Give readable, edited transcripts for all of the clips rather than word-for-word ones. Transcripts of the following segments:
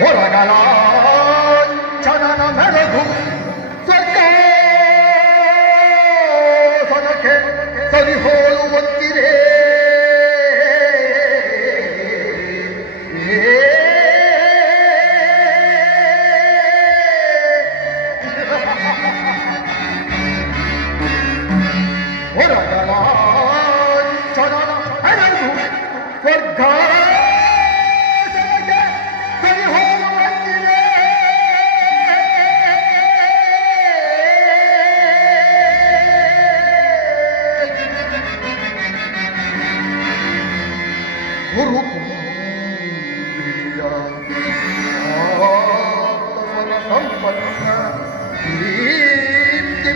ಹೊರಗಲ ಚನನ ಮೆರಗು ಸ್ವರ್ಗಕ್ಕೆ ಸರಿ ಹೋಲುವಂತಿರೇ ಹೊರಗಲ ಚನನ ಮೆರಗು ಸ್ವರ್ಗ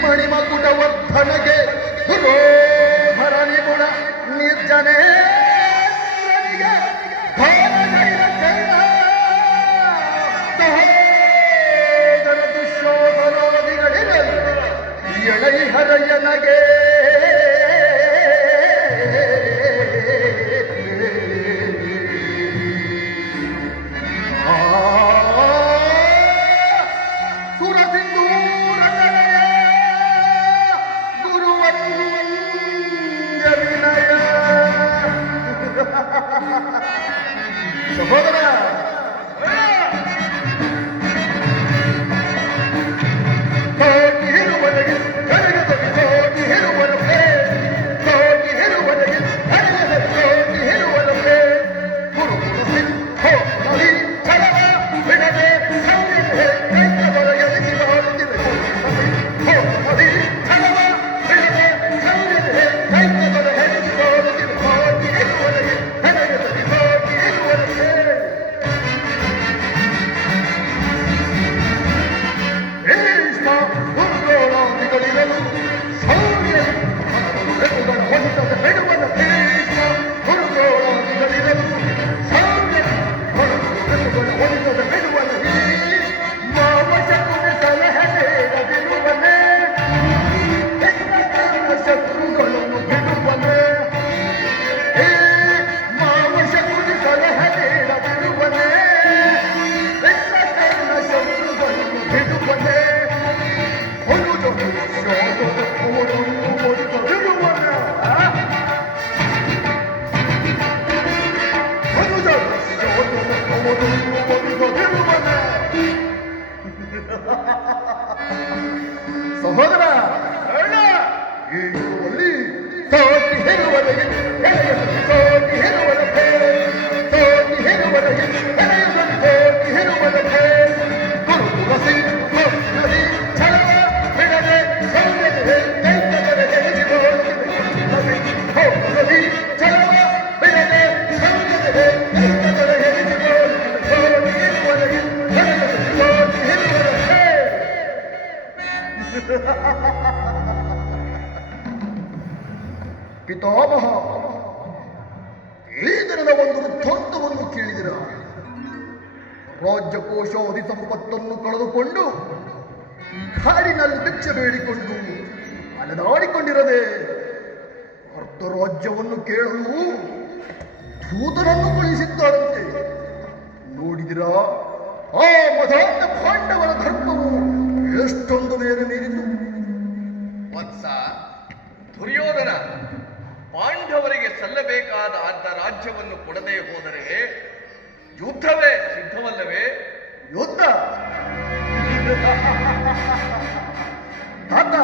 ಮಣಿಮಕುಟವರ್ಧನಗೆ ದುರೋಧರ ನಿಗುಣ ನಿರ್ಜನೆ ಸಹೋದರ ದುಶ್ಯೋಧನಾದಿಗಳಿರಲಿ ಎಳೈಹರಯ್ಯನಗೆ ಸಹೋದರ ಸಹೋದರ ಅಲ್ಲಿ ಸೋಟಿ ಹೇರುವವರೆಗೆ ಸೋಟಿ ಹೇರುವವರೆಗೆ ಸೋಟಿ ಹೇರುವವರೆಗೆ ಸೋಟಿ ಹೇರುವವರೆಗೆ ಗುರುಗುರಸಿ ನದಿ ಛಲ ಬಿಡದೆ ಸೌಂದರ್ಯ ಕೈತದರೆ ನದಿ ಛಲ ಬಿಡದೆ ಸೌಂದರ್ಯ ಕೈತದರೆ ಸೋಟಿ ಹೇರುವವರೆಗೆ ಸೋಟಿ ಹೇರುವವರೆಗೆ ಪಿತಾಮಹ, ಈ ದಿನದ ಒಂದು ವೃತ್ತಾಂತವನ್ನು ಕೇಳಿದಿರ? ರಾಜ್ಯಕೋಶಾದಿ ಸಂಪತ್ತನ್ನು ಕಳೆದುಕೊಂಡು ಕಾಡಿನಲ್ಲಿ ಭಿಕ್ಷೆ ಬೇಡಿಕೊಂಡು ಅಲೆದಾಡಿಕೊಂಡಿರದೆ ಅರ್ಧ ರಾಜ್ಯವನ್ನು ಕೇಳಲು ದೂತರನ್ನು ಕಳುಹಿಸಿದ್ದಾರಂತೆ. ನೋಡಿದಿರಾ? ಆ ಮದಾಂಧ ಪಾಂಡವರ ಧರ್ಮವು ಎಷ್ಟೊಂದು ಮೇಲೆ ಮೀರಿತು. ವತ್ಸ, ದುರ್ಯೋಧನ ಪಾಂಡವರಿಗೆ ಸಲ್ಲಬೇಕಾದ ಅರ್ಧ ರಾಜ್ಯವನ್ನು ಕೊಡದೇ ಹೋದರೆ ಯುದ್ಧವೇ ಸಿದ್ಧವಲ್ಲವೇ? ಯುದ್ಧ ತಾತ,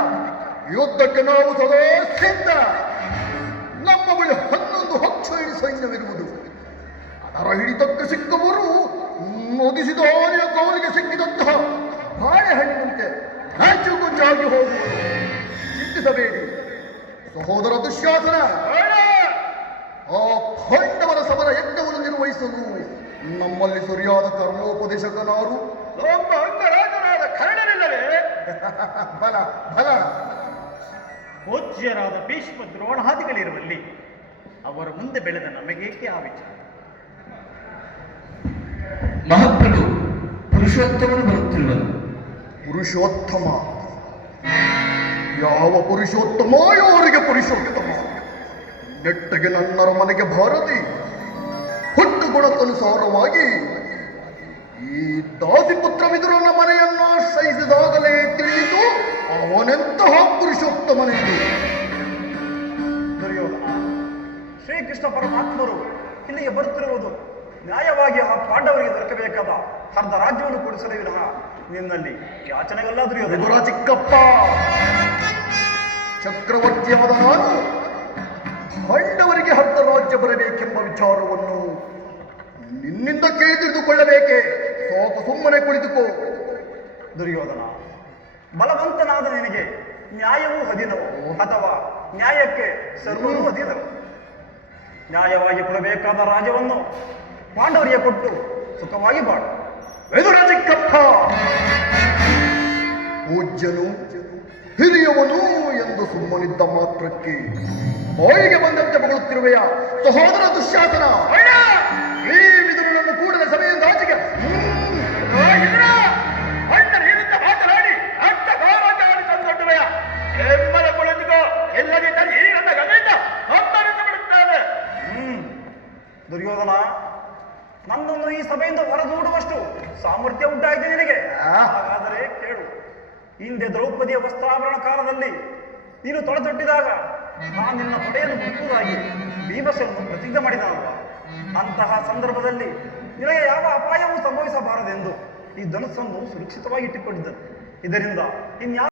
ಯುದ್ಧಕ್ಕೆ ನಾವು ಸದಾ ಸಿದ್ಧ. ನಮ್ಮ ಬಳಿ 11 ಅಕ್ಷೋಹಿಣಿ ಸೈನ್ಯವಿರುವುದು. ಅದರ ಹಿಡಿತಕ್ಕೆ ಸಿಕ್ಕವರು ನೊದಿಸಿದ ಆನೆಯ ಕಾಲಿಗೆ ಸಿಕ್ಕಿದಂತಹ ಬಾಳೆಹಣ್ಣಿನಂತೆ ರಾಜ್ಯಗುಂಚಾಗಿ ಹೋಗುವುದು. ಚಿಂತಿಸಬೇಡಿ ಸಹೋದರ ದುಶ್ಯಾಸನ. ಆ ಪಾಂಡವರ ಸಮರ ಯಜ್ಞವನ್ನು ನಿರ್ವಹಿಸಲು ನಮ್ಮಲ್ಲಿ ಸರಿಯಾದ ಕರ್ಮೋಪದೇಶಕನಾರು ಒಬ್ಬ ಅಂಗರಾಜನಾದ ಕರ್ಣನಿಲ್ಲವೇ? ಬಲ ಬಲ ಪೂಜ್ಯರಾದ ಭೀಷ್ಮ ದ್ರೋಣಾದಿಗಳಿರುವಲ್ಲಿ ಅವರ ಮುಂದೆ ಬೆಳೆದ ನಮಗೇಕೆ ಆ ವಿಚಾರ? ಮಹಾಪ್ರಭು, ಪುರುಷೋತ್ತಮನು ಬರುತ್ತಿರುವನು. ಪುರುಷೋತ್ತಮ ಯಾವ ಪುರುಷೋತ್ತಮ ಯಾರಿಗೆ ಪುರುಷೋತ್ತಮ? ನೆಟ್ಟಗೆ ನನ್ನರ ಮನೆಗೆ ಬಾರದೆ ಹುಟ್ಟು ಗುಣಕ್ಕನುಸಾರವಾಗಿ ಈ ದಾಸಿಪುತ್ರ ವಿದುರನ ಮನೆಯನ್ನು ಆಶ್ರಯಿಸಿದಾಗಲೇ ತಿಳಿಯಿತು ಅವನೆಂತಹ ಪುರುಷೋತ್ತಮನೆಂದು. ದುರ್ಯೋಧನ, ಶ್ರೀಕೃಷ್ಣ ಪರಮಾತ್ಮರು ಇಲ್ಲಿಗೆ ಬರುತ್ತಿರುವುದು ನ್ಯಾಯವಾಗಿ ಆ ಪಾಂಡವರಿಗೆ ದೊರಕಬೇಕಾದ ಅರ್ಧ ರಾಜ್ಯವನ್ನು ಕೊಡಿಸಲೇ ವಿನಃ ನಿನ್ನಲ್ಲಿ ಯಾಚನೆಗಲ್ಲ ದುರ್ಯೋಧನ. ವಿದುರ ಚಿಕ್ಕಪ್ಪ, ಚಕ್ರವರ್ತಿಯಾದ ನಾನು ಪಾಂಡವರಿಗೆ ಅರ್ಧ ರಾಜ್ಯ ಬರಬೇಕೆಂಬ ವಿಚಾರವನ್ನು ನಿನ್ನಿಂದ ಕೇಳಿ ತಿಳಿದುಕೊಳ್ಳಬೇಕೆ? ಸಾಕು, ಸುಮ್ಮನೆ ಕುಳಿತುಕೋ. ದುರ್ಯೋಧನ, ಬಲವಂತನಾದ ನಿನಗೆ ನ್ಯಾಯವೂ ಅಧೀನವು ಅಥವಾ ನ್ಯಾಯಕ್ಕೆ ಸರ್ವರೂ ಅಧೀನವು. ನ್ಯಾಯವಾಗಿ ಕೊಡಬೇಕಾದ ರಾಜ್ಯವನ್ನು ಪಾಂಡವರಿಗೆ ಕೊಟ್ಟು ಸುಖವಾಗಿ ಬಾಳು. ವಿದುರ ಚಿಕ್ಕಪ್ಪ, ಪೂಜ್ಯನು ಹಿರಿಯವನು ಎಂದು ಸುಮ್ಮನಿದ್ದ ಮಾತ್ರಕ್ಕೆ ಬಾಯಿಗೆ ಬಂದಂತೆ ಬಗಳುತ್ತಿರುವೆಯ ಸಹೋದರ ದುಶ್ಯಾಸನ. ಈ ವಿದುರನನ್ನು ಕೂಡಲೇ ಸಭೆಯಿಂದ ಆಚೆಗೆ ಅಣ್ಣನಿಂದ ಮಾತನಾಡಿ ಅರ್ಥ ಗಾರಾಜಾಡಿ ತಂದೊಡ್ಡುವೆಯ ಬೆಂಬಲ ಕುಳಿತುಕೋ, ಇಲ್ಲದಿದ್ದರೆ ಈ ನನ್ನ ಗದೆಯಿಂದ ಸಂತರಿಸಿ ಬಿಡುತ್ತೇನೆ. ದುರ್ಯೋಧನ, ನನ್ನನ್ನು ಈ ಸಭೆಯಿಂದ ಹೊರದೂಡುವಷ್ಟು ಸಾಮರ್ಥ್ಯ ಉಂಟಾಯಿತು ನಿನಗೆ. ಹಾಗಾದರೆ ಕೇಳು, ಹಿಂದೆ ದ್ರೌಪದಿಯ ವಸ್ತ್ರಾಭರಣ ಕಾಲದಲ್ಲಿ ನೀನು ತೊಳೆದೊಡ್ಡಿದಾಗ ನಾನು ನಿನ್ನ ಪಡೆಯನ್ನು ಮುಟ್ಟುವುದಾಗಿ ಭೀಮಸೇನನ್ನು ಪ್ರತಿಜ್ಞೆ ಮಾಡಿದನಲ್ವ? ಅಂತಹ ಸಂದರ್ಭದಲ್ಲಿ ನಿನಗೆ ಯಾವ ಅಪಾಯವೂ ಸಂಭವಿಸಬಾರದೆಂದು ಈ ಧನುಸ್ಸನ್ನು ಸುರಕ್ಷಿತವಾಗಿ ಇಟ್ಟುಕೊಂಡಿದ್ದನು. ಇದರಿಂದ ಇನ್ಯಾವ